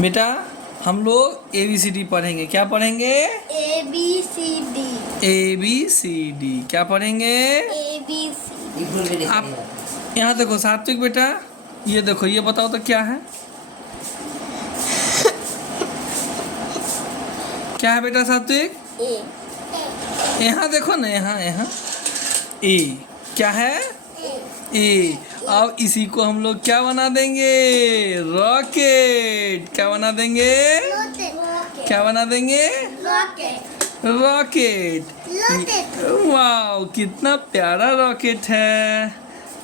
बेटा हम लोग ABCD पढ़ेंगे। क्या पढ़ेंगे? ABCD। ABCD क्या पढ़ेंगे? ABCD। आप यहाँ देखो सात्विक बेटा, ये देखो, ये बताओ तो क्या है? क्या है बेटा सात्विक? यहाँ देखो ना, यहाँ यहाँ ए क्या है? ए। अब इसी को हम लोग क्या बना देंगे? रॉकेट। क्या बना देंगे? क्या बना देंगे? रॉकेट। वाह कितना प्यारा रॉकेट है,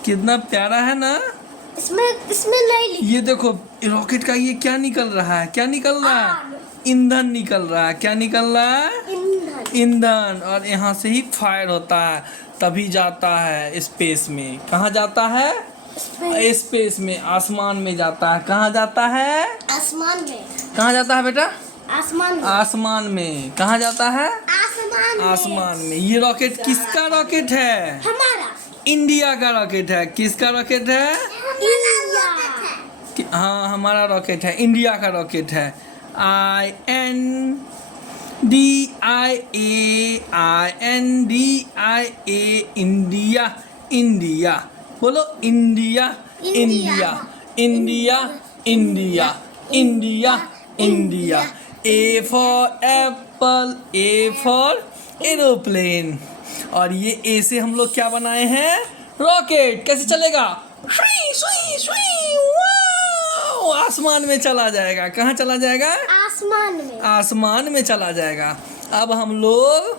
कितना प्यारा है ना। इसमें नहीं ये देखो रॉकेट का ये क्या निकल रहा है? क्या निकल रहा है? ईंधन निकल रहा है। क्या निकल रहा है? ईंधन। और यहाँ से ही फायर होता है, तभी जाता है स्पेस में। कहाँ जाता है? स्पेस में, आसमान में जाता है। कहाँ जाता है? आसमान में। कहाँ जाता है बेटा? आसमान में। आसमान में। कहाँ जाता है? आसमान में। आसमान में। ये रॉकेट किसका रॉकेट है? हमारा इंडिया का रॉकेट है। किसका रॉकेट है? इंडिया। हाँ हमारा रॉकेट है, इंडिया का रॉकेट है। INDIA India. इंडिया बोलो, India India India India India India. A for Apple, A for aeroplane. और ये A से हम लोग क्या बनाए हैं? रॉकेट। कैसे चलेगा? सुई सुई सुई, वाओ, आसमान में चला जाएगा। कहाँ चला जाएगा? आसमान में। आसमान में चला जाएगा। अब हम लोग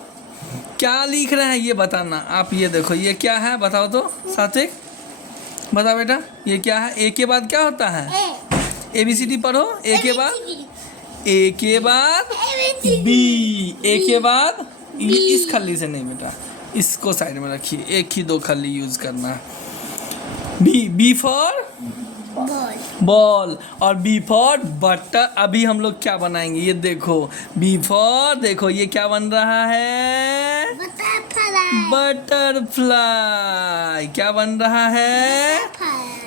क्या लिख रहे हैं ये बताना। आप ये देखो, ये क्या है बताओ तो सात्विक, बताओ बेटा ये क्या है? ए के बाद क्या होता है? ABCD पढ़ो। ए के बाद, ए के बाद बी, ए के बाद इस खली से नहीं बेटा, इसको साइड में रखिए, एक ही दो खली यूज करना है। बी फॉर बॉल और बी फॉर बटर। अभी हम लोग क्या बनाएंगे ये देखो। बी फॉर, देखो ये क्या बन रहा है? बटरफ्लाई। क्या बन रहा है?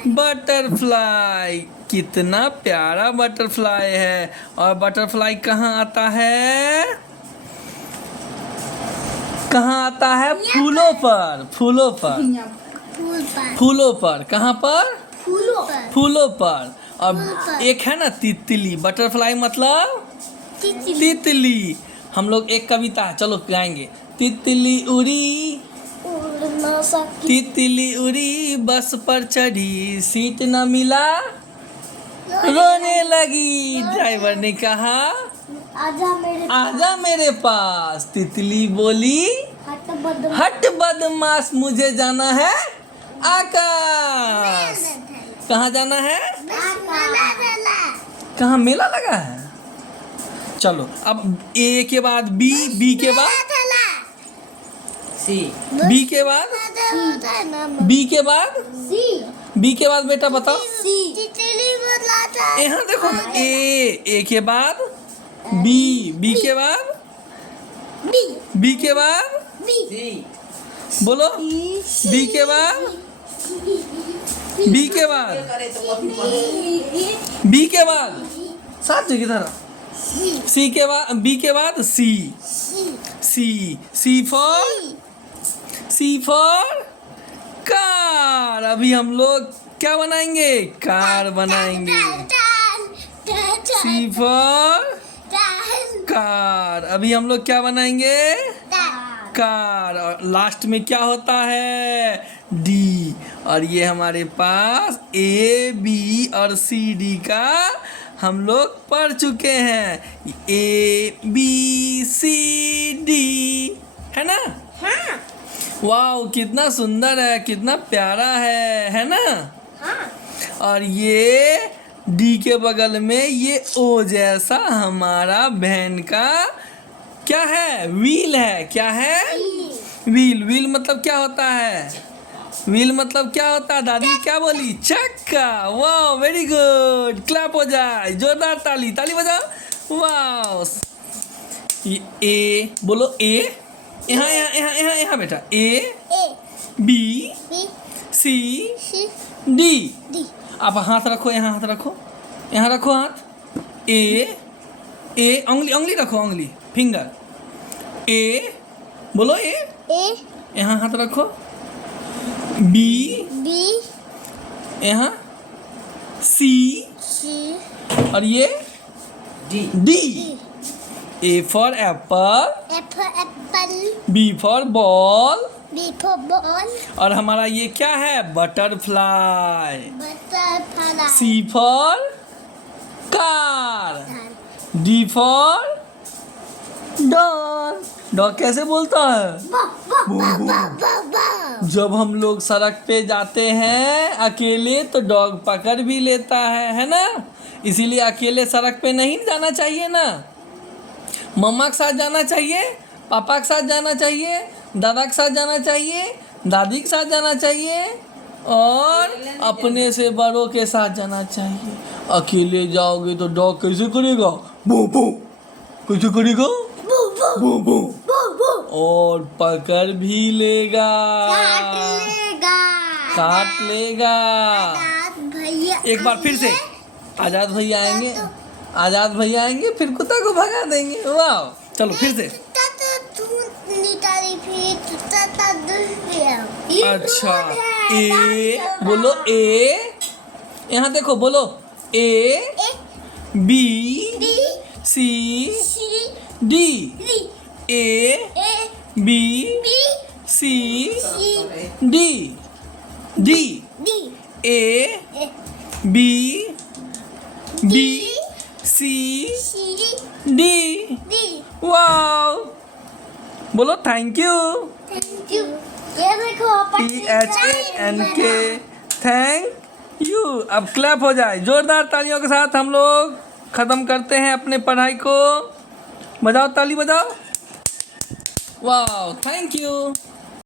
बटरफ्लाई। कितना प्यारा बटरफ्लाई है। और बटरफ्लाई कहाँ आता है? कहाँ आता है? फूलों पर। फूलों पर, फूलों पर। कहाँ पर? फूलों पर। और एक है ना तितली। बटरफ्लाई मतलब तितली। हम लोग एक कविता है, चलो गाएंगे। तितली उड़ी, तितली उड़ी, बस पर चढ़ी, सीट न मिला, रोने लगी। ड्राइवर ने कहा आजा मेरे पास। तितली बोली हट बदमाश, मुझे जाना है आकाश। कहाँ जाना है? कहाँ मेला लगा है? चलो अब ए के बाद बी, बी के बाद सी, बी के बाद बी के बाद बी के बाद बेटा बताओ। यहाँ देखो ना, ए के बाद बी, बी के बाद बी के बाद बोलो, बी के बाद बी के बाद बी के बाद साथ किधर? सी के बाद बी के बाद सी, सी फॉर कार। अभी हम लोग क्या बनाएंगे? कार बनाएंगे। सी फॉर कार। अभी हम लोग क्या बनाएंगे? कार। और लास्ट में क्या होता है? डी। और ये हमारे पास ABCD और CD का हम लोग पढ़ चुके हैं। ABCD है ना? हाँ। वाओ कितना सुंदर है, कितना प्यारा है ना? हाँ। और ये डी के बगल में ये ओ जैसा हमारा वैन का क्या है? व्हील है। क्या है? व्हील। व्हील मतलब क्या होता है? व्हील मतलब क्या होता है? दादी क्या बोली? चक्का। वाह वेरी गुड, क्लैप हो जाए, जोरदार ताली, ताली बजाओ। वाह। ए बोलो, ए यहाँ यहाँ यहाँ यहाँ यहाँ बेटा। A B C D। आप हाथ रखो, यहाँ हाथ रखो, यहाँ रखो हाथ। ए उंगली उंगली रखो, उंगली फिंगर। ए बोलो ए, ए यहाँ हाथ रखो। बी बी यहाँ, सी सी और ये D. A for apple, apple B for ball, B for ball और हमारा ये क्या है, butterfly. Butterfly C for car, D for dog. Dog कैसे बोलता है? जब हम लोग सड़क पे जाते हैं अकेले तो डॉग पकड़ भी लेता है ना? इसीलिए अकेले सड़क पे नहीं जाना चाहिए ना। मम्मा के साथ जाना चाहिए, पापा के साथ जाना चाहिए, दादा के साथ जाना चाहिए, दादी के साथ जाना चाहिए और अपने से बड़ों के साथ जाना चाहिए। अकेले जाओगे तो डॉग कैसे करेगा? बो बो। कैसे करेगा? बो बो। और पकड़ भी लेगा, काट लेगा। भैया एक बार फिर से आजाद भैया आएंगे, आजाद भैया आएंगे फिर कुत्ता को भगा देंगे। वाह, चलो फिर से। अच्छा, ए बोलो, ए यहाँ देखो, बोलो A B C D. A B C D, D A B B C D. Wow, बोलो थैंक यू। ये देखो THANK, थैंक यू। अब क्लैप हो जाए, जोरदार तालियों के साथ हम लोग ख़त्म करते हैं अपने पढ़ाई को। बजाओ ताली बजाओ। वाह, थैंक यू।